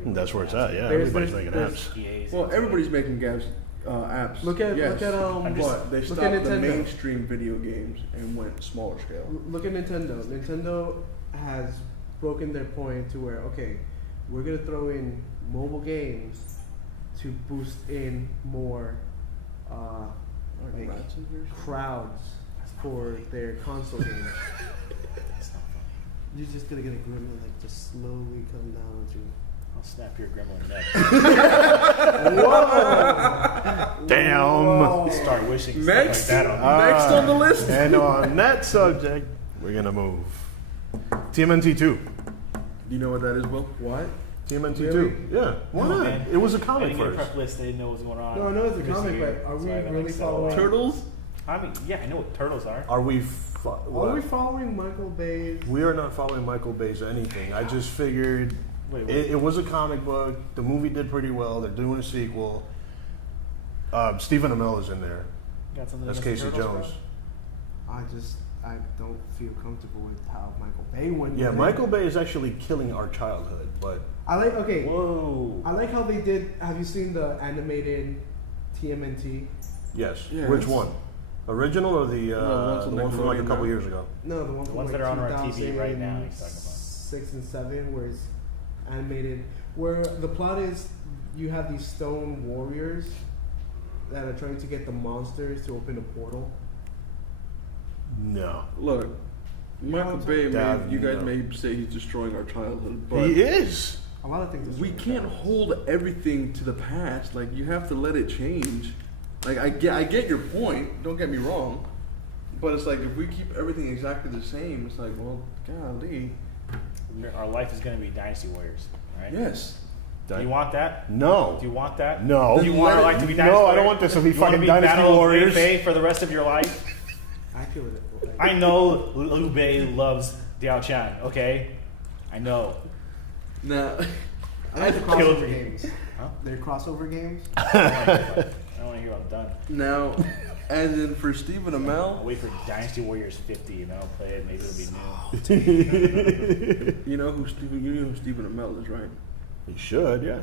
That's where it's at. Yeah, There's- everybody's there's- making there's- apps. EA's Well, everybody's making apps. Look at yes, I'm just- but they look stopped at the Nintendo. mainstream video games and went smaller scale. Look at Nintendo. Nintendo has broken their point to where, okay, we're gonna throw in mobile games to boost in more like Rats in here? crowds for their console games. It's not funny. You're just gonna get a gremlin like just slowly come down on you. I'll snap your gremlin neck. Damn. Start wishing Next, stuff like that on me. next on the list. And on that subject, we're gonna move. TMNT 2. Do you know what that is, Will? What? TMNT Really? 2. Yeah. Why No, not? man. It was a I comic didn't get a first. prep list. They didn't know what was going on. No, I know it's a Just comic, weird. but are So we I got, really like, settled following- on. Turtles? I mean, yeah, I know what turtles are. Are we? Are we What? following Michael Bay's? We are not following Michael Bay's anything. I just figured Wait, it was a comic book. The movie did pretty well. They're doing a sequel. Stephen Amell is in there. Got something That's against the Casey turtles, Jones. I don't feel comfortable with how Michael Bay went. Yeah, with it. Michael Bay is actually killing our childhood, but I like. Okay. bro? Whoa. I like how they did. Have you seen the animated TMNT? yes. Yes. Which one? Original or the ones the on one from like a Nickelodeon couple now. years ago? No, the one The from ones like that are on our TV right now, he's talking about. 6 and 7, where it's animated. Where the plot is, you have these stone warriors that are trying to get the monsters to open a portal. No. Look, Michael Bay, Dad, you guys no. may say he's destroying our childhood, but He is. A lot of things. we can't hold everything to the past. Like, you have to let it change. Like, I get your point. Don't get me wrong, but it's like if we keep everything exactly the same, it's like, well, golly, Our life is going to be Dynasty Warriors, right? yes. Do you want that? No. Do you want that? No. Do you want our life to be Dynasty No, I Warriors? don't want this to be You wanna fucking be Dynasty Battle of Warriors. Liu Bei for the rest of your life? I feel it. Like, I know Liu Bei loves Diao Chan, okay? I know. Now, I like the killed crossover me. games. Huh? They're crossover games. I don't want to hear I'm done. now, as in for Stephen I'll Amell, wait for Dynasty Warriors 50 and then I'll play it. Maybe it'll be new. you know who Stephen Amell is, right? He should, yeah.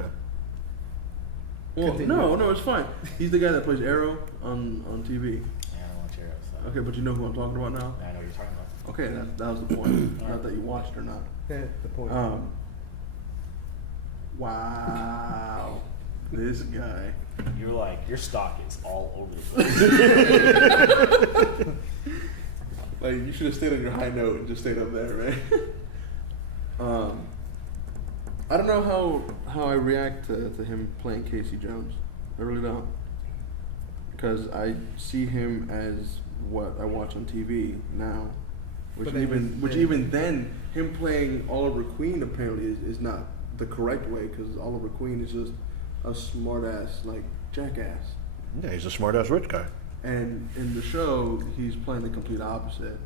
Well, Continue. no, it's fine. He's the guy that plays Arrow on TV. Yeah, I don't want your so. Okay, but you know who I'm talking about now. I know what you're talking about. Okay, that was the point. Not that you watched or not. Yeah, the point. Wow, this guy. You're like, your stock is all over the place. Like, you should have stayed on your high note and just stayed up there, right? I don't know how I react to him playing Casey Jones. I really don't, because I see him as what I watch on TV now, But then even then, him playing Oliver Queen apparently is not the correct way, because Oliver Queen is just a smart ass like jackass. Yeah, he's a smart ass rich guy. And in the show, he's playing the complete opposite.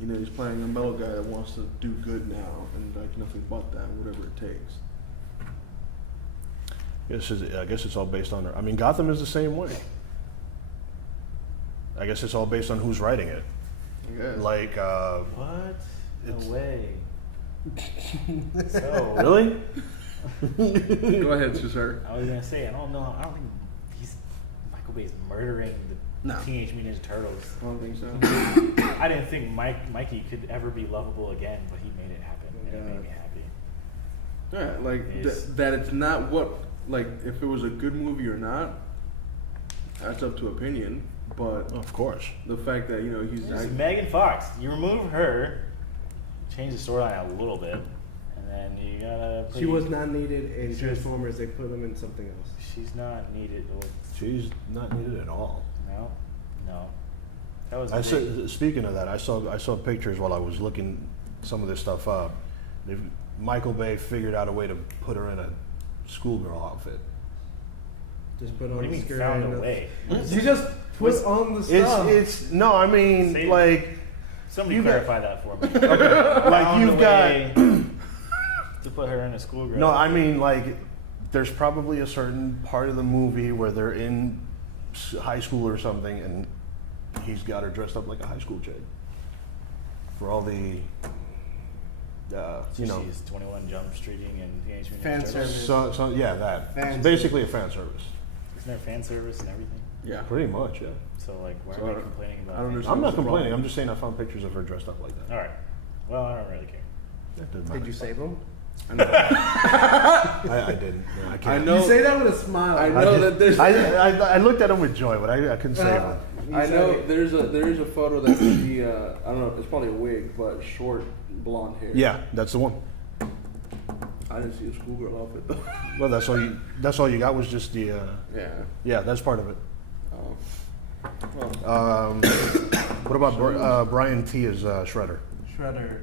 You know, he's playing a mellow guy that wants to do good now, and like nothing but that, whatever it takes. I guess it's all based on. I mean, Gotham is the same way. I guess it's all based on who's writing it. I guess. Like, What? It's- No way. So, really? Go ahead, sir. I was gonna say, I don't think Michael Bay's murdering the No. Teenage Mutant Ninja Turtles. I don't think so. I didn't think Mikey could ever be lovable again, but he made it happen, and it made me happy. Yeah, like Yes. that. It's not what like if it was a good movie or not. That's up to opinion. But Of course. the fact that he's This is Megan Fox. You remove her, change the storyline a little bit, and then you gotta. She was not needed in She was- Transformers. They put them in something else. She's not needed. She's not needed at all. No. That was. I big. said, speaking of that, I saw pictures while I was looking some of this stuff up. Michael Bay figured out a way to put her in a schoolgirl outfit. Just put on What do you the mean skirt. found and a way? She just put on the stuff. It's no, I mean See? like Somebody you got- clarify that for me. like Found you've a got. way to put her in a schoolgirl. No, I mean like there's probably a certain part of the movie where they're in high school or something, and he's got her dressed up like a high school chick for all the you know, she's 21 Jump Streeting and Teenage Mutant Fan Ninja Turtles. service. so yeah, that. Fan It's basically a fan service. Isn't there fan service and everything? Yeah. Pretty much, yeah. So like, why So are I we don't- complaining about? I don't fan understand. I'm not what's the complaining. problem? I'm just saying I found pictures of her dressed up like that. All right. Well, I don't really care. That doesn't Did matter. you save them? I know. I didn't. Yeah, I can't. I know. You say that with a smile. I I, know did- that there's. I looked at him with joy, but I couldn't save him. You I said know it. there's a photo that she I don't know, it's probably a wig, but short blonde hair. Yeah, that's the one. I didn't see a schoolgirl outfit though. Well, that's all you got was just the. Yeah. Yeah, that's part of it. Well, What about Brian T as Shredder? Shredder.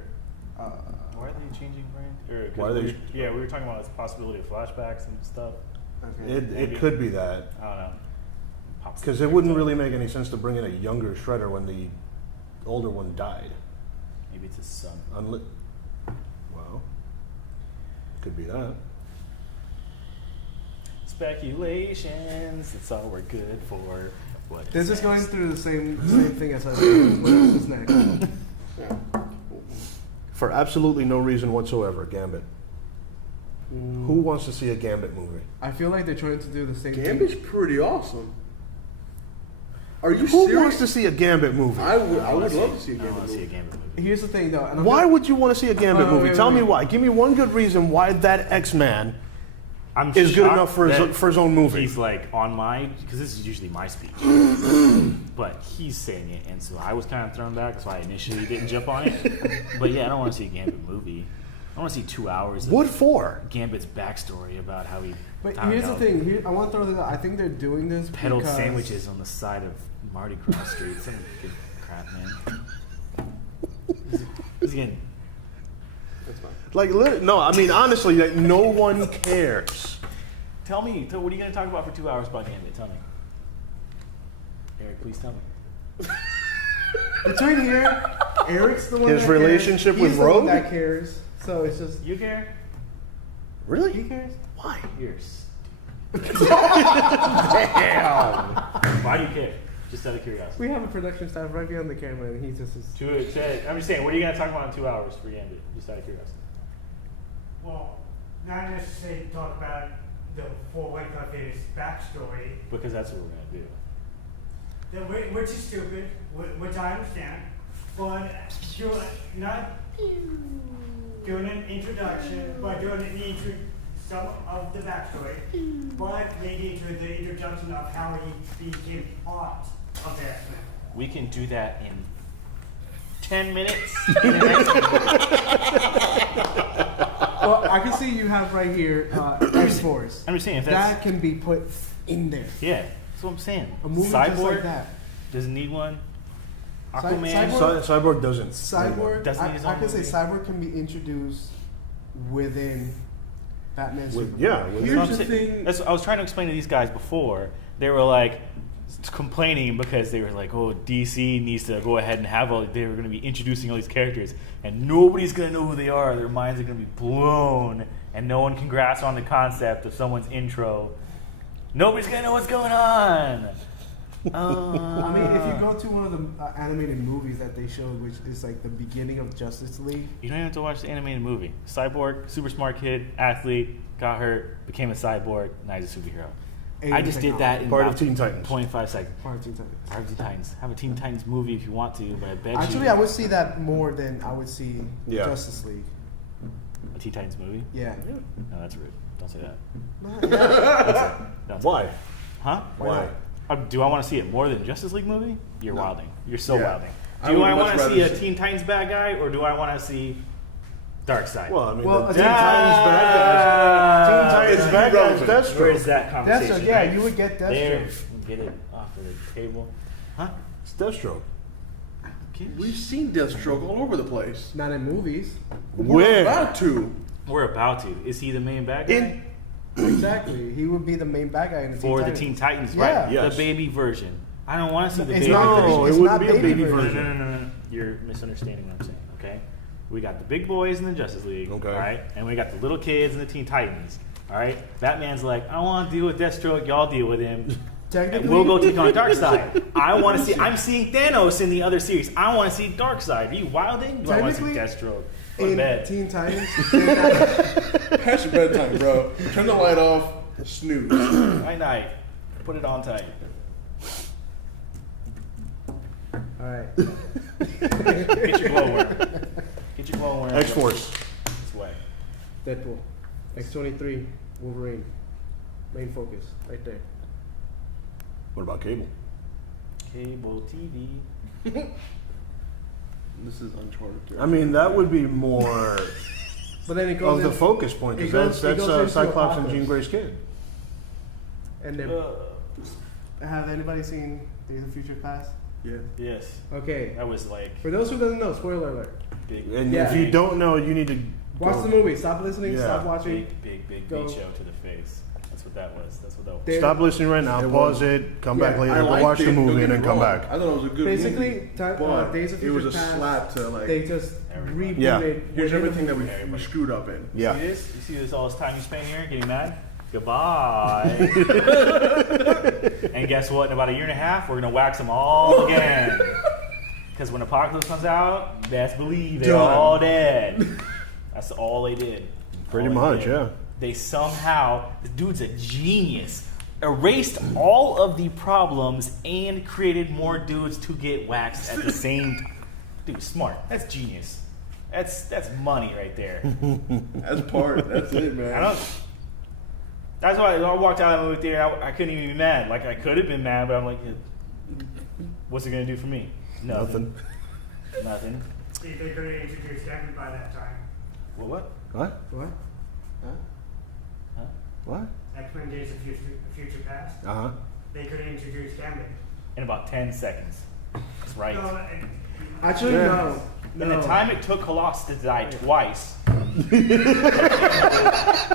Why are they changing brand? Or, 'cause Why are they- Yeah, we were talking about this possibility of flashbacks and stuff. Okay. It could be that. I don't know. Pops Because the it wouldn't brand really make any sense to bring in a younger Shredder when the older one died. up. Maybe it's his son. Well, could be that. Speculations. That's all we're good for. What? This is going through the same thing as us. What else is next? yeah. For absolutely no reason whatsoever, Gambit. Who wants to see a Gambit movie? I feel like they're trying to do the same Gambit's thing. pretty awesome. Are you Who serious? wants to see a Gambit movie? I would wanna love to see a I Gambit want to see a movie. Gambit movie. Here's the thing, though. And I'm Why gonna- would you want to see a Gambit Oh, movie? wait, Tell me wait. why. Give me one good reason why that X-Man I'm is good shocked enough for that his own movie. He's like on my, because this is usually my speech, but he's saying it, and so I was kind of thrown back. That's why I initially didn't jump on it. But yeah, I don't want to see a Gambit movie. I want to see 2 hours of What for? Gambit's backstory about how he. But I don't here's the know, thing. Here, I want to throw this out. I think they're doing this Peddled because sandwiches on the side of Mardi Gras Street. Some good crap, man. He's getting. That's fine. Like, no, I mean, honestly, like, no one cares. Tell me, what are you going to talk about for 2 hours about Gambit? Tell me. Eric, please tell me. between here, Eric's the one. His that relationship cares. with He's the one Rogue? that cares. So it's just You care? he Really? cares. Why? You're stupid. Damn. Why do you care? Just out of curiosity. We have a production staff right behind the camera, and he just is. I'm just saying, what are you going to talk about in 2 hours for Gambit? Just out of curiosity. Well, not necessarily talk about the full length of his backstory, Because that's what we're going to do. which is stupid, which I understand, but not doing an introduction, but doing some of the backstory, but leading to the introduction of how he became part of the X-Men. We can do that in 10 minutes. Well, I can see you have right here X-Force. I'm just saying, if that's. That can be put in there. Yeah, that's what I'm saying. A movie Cyborg just like that. doesn't need one. Cy- Aquaman. Cyborg- Cyborg doesn't. Cyborg, Doesn't I need his can own say movie. Cyborg can be introduced within Batman. Superman. Yeah. That's Here's what I'm the saying. thing. I was trying to explain to these guys before. They were like complaining because they were like, "Oh, DC needs to go ahead and have all." They were going to be introducing all these characters, and nobody's going to know who they are. Their minds are going to be blown, and no one can grasp on the concept of someone's intro. Nobody's going to know what's going on. I mean, if you go to one of the animated movies that they showed, which is like the beginning of Justice League, You don't even have to watch the animated movie. Cyborg, super smart kid, athlete, got hurt, became a cyborg, now he's a superhero. I just did that in Part of about Teen Titans. 25 seconds. part of Teen Titans. Part of Teen Titans. Have a Teen Titans movie if you want to, but I bet Actually, you I would see that more than I would see Yeah. Justice League. a Teen Titans movie. Yeah. No, that's rude. Don't say that. Yeah. Don't say Why? that. Huh? Why? Do I want to see it more than Justice League movie? You're No. wilding. You're so Yeah. wilding. I Do would I much want to rather see a see- Teen Titans bad guy, or do I want to see Darkseid? Well, I mean, Well, the a Teen Teen Titans bad guys. Teen Titans bad guys. That's Where's true. that conversation? Deathstroke, yeah, right? you would get There, Deathstroke. get it off of the table. Huh? It's Deathstroke. We've seen Deathstroke all over the place. Not in movies. We're Where? about to. We're about to. Is he the main bad guy? In Exactly. He would be the main bad guy in the For Teen the Titans. Teen Titans, Yeah. right? Yes. The baby version. I don't want to see the It's baby not version. No, it's it not wouldn't be a baby No, version. no. You're misunderstanding what I'm saying, okay? We got the big boys in the Justice League, Okay. all right? And we got the little kids in the Teen Titans, all right? Batman's like, I don't want to deal with Deathstroke, y'all deal with him. Technically, And we'll go take on Darkseid. I want to see, I'm seeing Thanos in the other series. I want to see Darkseid. Are you wilding? Do I want to see Technically- Deathstroke? Go to in bed. Teen Titans. Past your bedtime, bro. Turn the light off. Snooze. Night night. Put it on tight. All right. Get your glowworm. Get your glowworm. X-Force. Swag. Deadpool. X-23. Wolverine. Main focus. Right there. What about Cable? Cable TV. This is Uncharted. I mean, that would be more But then it goes of the in- focus point, it because goes- it that's goes into Cyclops and Apocalypse. Jean Grey's kid. And then, have anybody seen Days of Future Past? Yeah. Yes. Okay. That was like For those who doesn't know, spoiler alert. big. And Yeah. if you don't know, you need to Watch go- the movie. Stop listening. Yeah. Stop watching. Big Go. beat show to the face. That's what that was. That's what that was. There- Stop listening right now. It Pause was- it. Come Yeah, back later. I Go liked watch it, the don't movie get and then me come wrong. back. I thought it was a good Basically, movie. Days of But it Future was a Past, slap to like. They just Everybody. rebooted. Yeah. Here's everything that we Everybody. screwed up in. Yeah. See this? You see this all this time you spend here getting mad? Goodbye. And guess what? In about a year and a half, we're gonna wax them all again. Because when Apocalypse comes out, best believe they're Done. all dead. That's all they did. Pretty All they much, did. yeah. They somehow, the dude's a genius, erased all of the problems and created more dudes to get waxed at the same time. Dude, smart. That's genius. That's money right there. That's part. That's it, man. I don't. That's why I walked out of the movie theater. I couldn't even be mad. Like I could have been mad, but I'm like, what's it gonna do for me? Nothing. Nothing. See, they could have introduced Gambit by that time. Well, what? What? What? Huh? What? X-Men Days of Future Past. Uh huh. They could have introduced Gambit. In about 10 seconds. That's right. No, and- Actually, Yeah. no. In No. the time it took Colossus to die twice.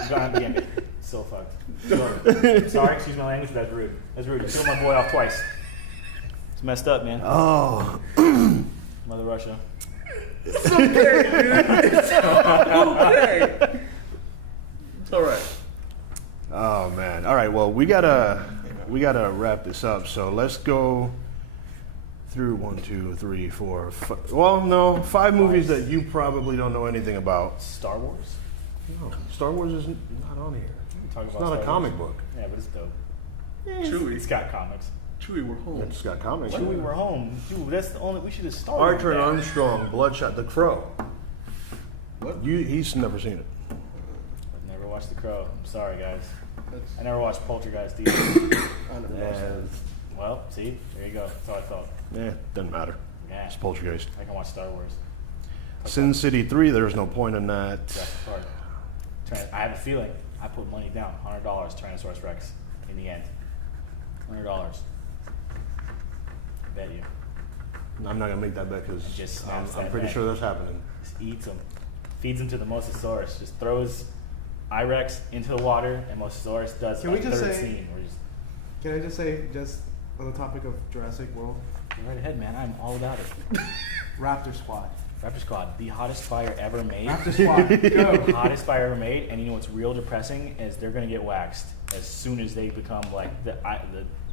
Gambit. So fucked. Sorry, excuse my language, but that's rude. That's rude. You killed my boy off twice. It's messed up, man. Oh. Mother Russia. It's okay, dude. It's okay. It's all right. Oh man. All right. Well, we gotta wrap this up. So let's go through 1, 2, 3, 4. Well, no, 5 movies that you probably don't know anything about. Star Wars? No, Star Wars is not on here. We talk It's about not a Star comic Wars. book. Yeah, but it's dope. Chewie. It's got comics. Chewie, we're home. It's got comics. Chewie, we're home. Dude, that's the only. We should have started. Archer with and that. Armstrong, Bloodshot, The Crow. What? He's never seen it. I've never watched The Crow. I'm sorry, guys. That's, I never watched Poltergeist either. I never watched that. Well, see, there you go. That's how I felt. Doesn't matter. Yeah, It's Poltergeist. I can watch Star Wars. Sin City 3, there's no point in that. That's the part. I have a feeling. I put money down, $100, Tyrannosaurus Rex, in the end. $100. I bet you. I'm not gonna make that bet because Just snaps I'm that pretty back. sure that's happening. Just eats them. Feeds them to the Mosasaurus. Just throws Irex into the water, and Mosasaurus does Can a we just third say- scene. Where just, Can I just say, just on the topic of Jurassic World, go right ahead, man. I'm all about it. Raptor Squad. Raptor Squad, the hottest fire ever made. Raptor Squad, go. The hottest fire ever made, and you know what's real depressing is they're gonna get waxed as soon as they become like the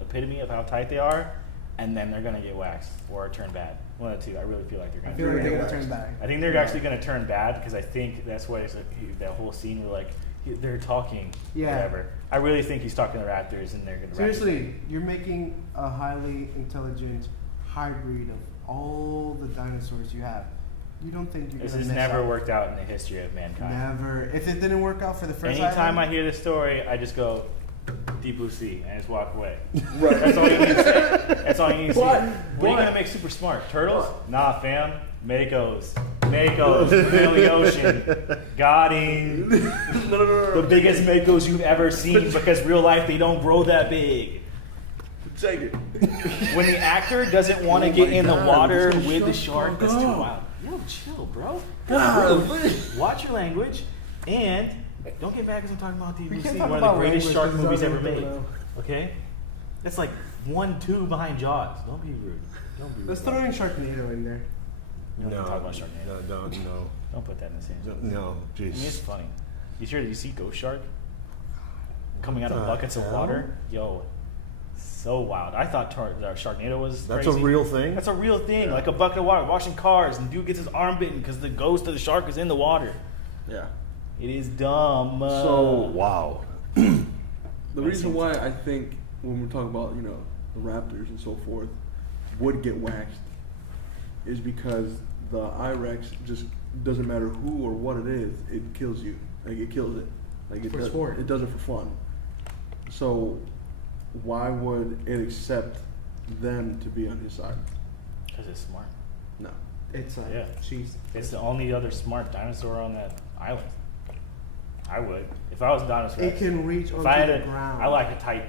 epitome of how tight they are, and then they're gonna get waxed or turn bad. One of the two. I really feel like they're I gonna. feel like turn they're bad. gonna turn back. I think they're actually gonna turn bad because I think that's what it's like, that whole scene where like they're talking. Yeah. Whatever. I really think he's talking to the Raptors, and they're gonna. Seriously, you're making a highly intelligent hybrid of all the dinosaurs you have. You don't think you're This gonna has mess never up. worked out in the history of mankind. Never. If it didn't work out for the first Anytime I island, hear this story, I just go, Deep Blue Sea, and I just walk away. Right. That's all you need to say. That's all you need to say. But- What are you gonna make super smart? Turtles? Nah, fam. Makos. Makos. From the ocean. Got him. The biggest Makos you've ever seen because real life they don't grow that big. Take it. When the actor doesn't want to Oh get my in the God, water this is with the so shark, that's too fucked up. wild. Yo, chill, bro. God. Watch your language and don't get mad because I'm talking about Deep We Blue can't Sea, talk one of the about greatest language shark 'cause movies other ever people made. know. Okay? That's like 1-2 behind Jaws. Don't be rude. Don't be rude. let's throw in Sharknado in there. No, talk about Sharknado. No, Don't put that in the same sentence. no, I mean, it's jeez. funny. You sure that you see Ghost Shark coming out of the buckets of hell? water? Yo, So wild. I thought Sharknado was That's crazy. a real thing? That's a real thing. Like a bucket of water, washing cars, and dude gets his arm bitten because the ghost of the shark is in the water. Yeah. It is dumb. So Wow. the reason why I think when we're talking about the Raptors and so forth would get waxed is because the IREX just doesn't matter who or what it is, it kills you. Like it kills it. Like it For does, sport. It does it for fun. So why would it accept them to be on his side? Because it's smart. No. It's Yeah. she's. It's the only other smart dinosaur on that island. I would. If I was a dinosaur. It can reach if onto I had the ground. I like a tight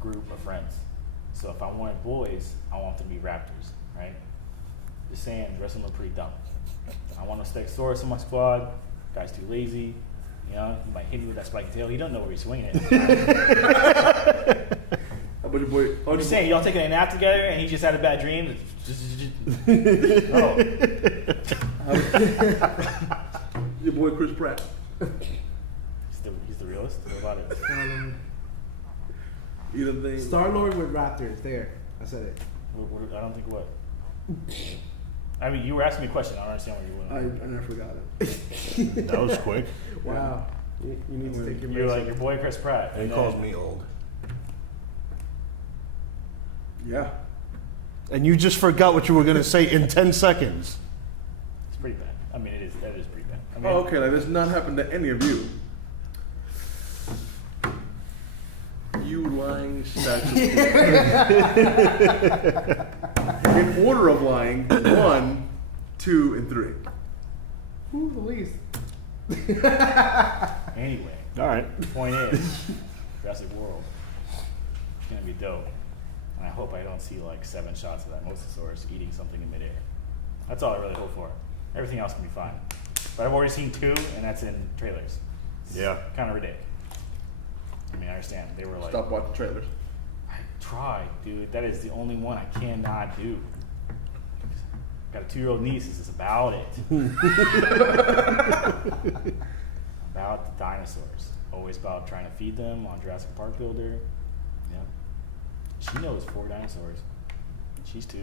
group of friends. So if I wanted boys, I want them to be raptors, right? Just saying, the rest of them are pretty dumb. I want a Stegosaurus in my squad. Guy's too lazy. He might hit me with that spiky tail. He don't know where he's swinging it. How about your boy? I'm just saying, y'all taking a nap together and he just had a bad dream. Oh. Your boy Chris Pratt. He's the realist. What about it? Either thing. Star-Lord with Raptors. There, I said it. I don't think what. I mean, you were asking me a question. I don't understand what you were. I never forgot it. That was quick. Wow. You need to take your You're like medicine. your boy Chris Pratt. And he then- calls me old. Yeah. And you just forgot what you were going to say in 10 seconds. It's pretty bad. I mean, that is pretty bad. I mean, Oh, okay. Like this not happened to any of you. You lying statue. In order of lying, 1, 2, and 3. Who's the least? Anyway, All right. the point is, Jurassic World. It's gonna be dope. And I hope I don't see like 7 shots of that Mosasaurus eating something in midair. That's all I really hope for. Everything else can be fine. But I've already seen 2, and that's in trailers. Yeah. Kind of ridiculous. I mean, I understand. They were like, Stop watching trailers. I tried, dude. That is the only one I cannot do. Got a 2-year-old niece. This is about it. About the dinosaurs. Always about trying to feed them on Jurassic Park Builder. Yeah. She knows 4 dinosaurs. She's 2.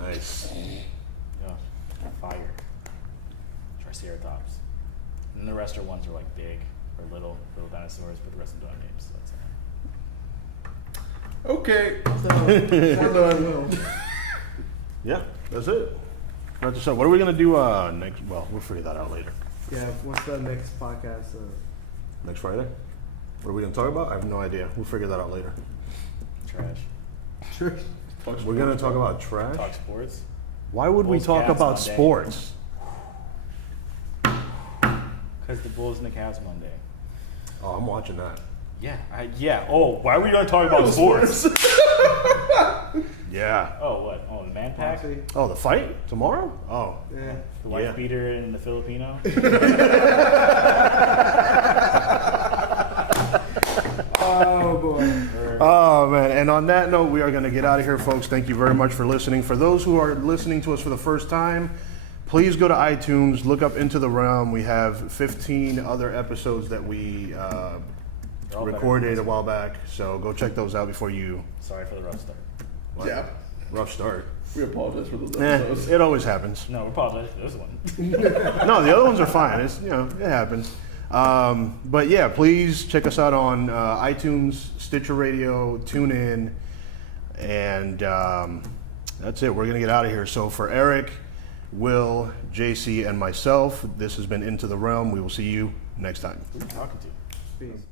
Nice. Yeah. Fire. Triceratops. And the rest are ones that are like big or little dinosaurs, but the rest of them don't have names. So that's Okay. We're done. Yeah, that's it. That's what's up. What are we going to do next? Well, we'll figure that out later. Yeah, what's the next podcast? Next Friday? What are we going to talk about? I have no idea. We'll figure that out later. trash. Sure. We're going to talk about trash? Talk sports. Why would we Bulls, talk Cats about Monday. sports? Because the Bulls and the Cavs Monday. Oh, I'm watching that. Yeah. Oh, why are we going to talk about sports? Yeah. Oh, what? Oh, the man pack? Actually, Oh, the fight? Tomorrow? Oh. yeah. The wife Yeah. beater and the Filipino? Oh boy. Oh, man. And on that note, we are going to get out of here, folks. Thank you very much for listening. For those who are listening to us for the first time, please go to iTunes, look up Into the Realm. We have 15 other episodes that we all better recorded than a while back. So go check those out before you... Sorry for the rough start. What? Yeah. Rough start. We apologize for those Eh, episodes. it always happens. No, we apologize for this one. No, the other ones are fine. It's, it happens. But yeah, please check us out on iTunes, Stitcher Radio, TuneIn, and that's it. We're going to get out of here. So for Eric, Will, JC, and myself, this has been Into the Realm. We will see you next time. Who are you talking to? Peace.